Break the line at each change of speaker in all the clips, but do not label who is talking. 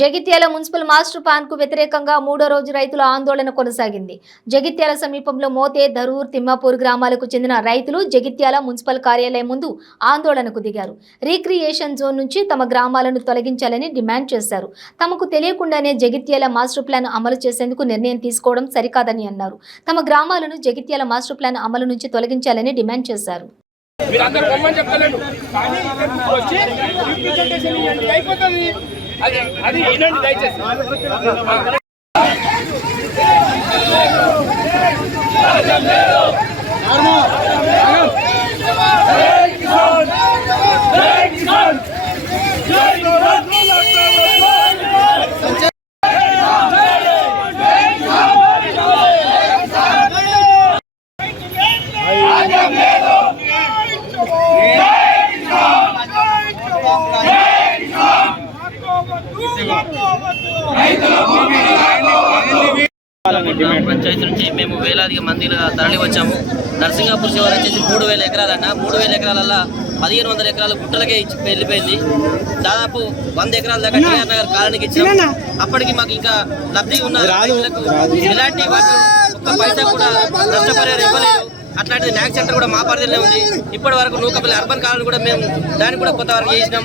Jagtial municipal master ప్లాన్కు వ్యతిరేకంగా మూడో రోజు రైతుల ఆందోళన కొనసాగింది. జగిత్యాల సమీపంలో మోతే ధరూర్ తిమ్మాపూర్ గ్రామాలకు చెందిన రైతులు జగిత్యాల మున్సిపల్ కార్యాలయం ముందు ఆందోళనకు దిగారు. రీక్రియేషన్ జోన్ నుంచి తమ గ్రామాలను తొలగించాలని డిమాండ్ చేశారు. తమకు తెలియకుండానే జగిత్యాల మాస్టర్ ప్లాన్ అమలు చేసేందుకు నిర్ణయం తీసుకోవడం సరికాదని అన్నారు. తమ గ్రామాలను జగిత్యాల మాస్టర్ ప్లాన్ అమలు నుంచి తొలగించాలని డిమాండ్ చేశారు.
మీరందరూ బొమ్మని చెప్తలేను. కానీ వచ్చి రిప్రజెంటేషన్ ఇవ్వండి. అయిపోతుంది. అది అది వినండి దయచేసి.
గ్రామ పంచాయతీ నుంచి మేము వేలాదిగా మందిగా తరలి వచ్చాము. నరసింగాపూర్ శివారు వచ్చేసి మూడు వేల ఎకరాలన్న మూడు వేల ఎకరాలల్లో పదిహేను వందల ఎకరాలు గుట్టలకే ఇచ్చి వెళ్ళిపోయింది. దాదాపు వంద ఎకరాల దాకా టీఆర్ నగర్ కాలనీకి ఇచ్చాం అప్పటికి మాకు ఇంకా లబ్ధి ఉన్న ఎలాంటి ఒక్క పైసా కూడా నష్టపరిహారం ఇవ్వలేదు. అట్లాంటిది న్యాక్ సెంటర్ కూడా మా పరిధిలోనే ఉంది. ఇప్పటి వరకు నూకపల్లి అర్బన్ కాలనీ కూడా మేము దాన్ని కూడా కొంతవరకు చేసినాం.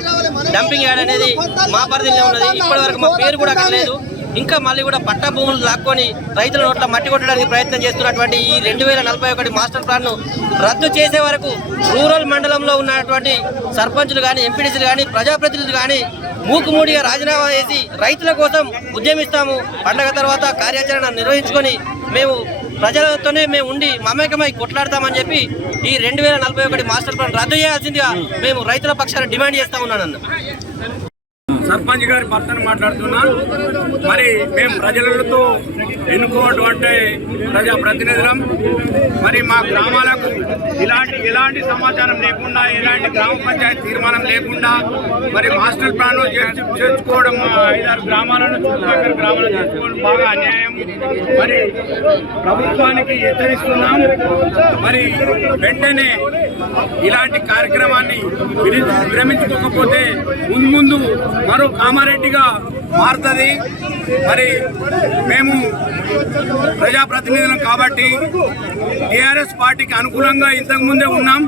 డంపింగ్ యార్డ్ అనేది మా పరిధిలోనే ఉన్నది. ఇప్పటి వరకు మా పేరు కూడా అక్కడ లేదు. ఇంకా మళ్ళీ కూడా పట్టా భూములు లాక్కొని రైతుల నోట్ల మట్టి కొట్టడానికి ప్రయత్నం చేస్తున్నటువంటి ఈ రెండు వేల నలభై ఒకటి మాస్టర్ ప్లాన్ను రద్దు చేసే వరకు రూరల్ మండలంలో ఉన్నటువంటి సర్పంచులు కానీ ఎంపీడీసీలు కానీ ప్రజాప్రతినిధులు కానీ మూకుమూడిగా రాజీనామా చేసి రైతుల కోసం ఉద్యమిస్తాము. పండగ తర్వాత కార్యాచరణ నిర్వహించుకొని మేము ప్రజలతోనే మేము ఉండి మమేకమై కొట్లాడతామని చెప్పి ఈ రెండు వేల నలభై ఒకటి మాస్టర్ ప్లాన్ రద్దు చేయాల్సిందిగా మేము. రైతుల పక్షాన డిమాండ్ చేస్తా ఉన్నానన్న.
సర్పంచ్ గారి భర్తను మాట్లాడుతున్నా. మరి మేము ప్రజలతో ఎన్నుకోవటువంటి ప్రజా ప్రతినిధులం మరి మా గ్రామాలకు ఇలాంటి ఎలాంటి సమాచారం లేకుండా ఎలాంటి గ్రామ పంచాయతీ తీర్మానం లేకుండా మరి మాస్టర్ ప్లాన్ చేర్చుకోవడం మా ఐదారు గ్రామాలను చుట్టుపక్కల గ్రామాలను చేర్చుకోవడం బాగా అన్యాయం. మరి ప్రభుత్వానికి హెచ్చరిస్తున్నాం. మరి వెంటనే ఇలాంటి కార్యక్రమాన్ని విరమించుకోకపోతే ముందు ముందు మరో కామారెడ్డిగా మారుతుంది. మరి మేము ప్రజాప్రతినిధులం కాబట్టి టీఆర్ఎస్ పార్టీకి అనుకూలంగా ఇంతకుముందే ఉన్నాం.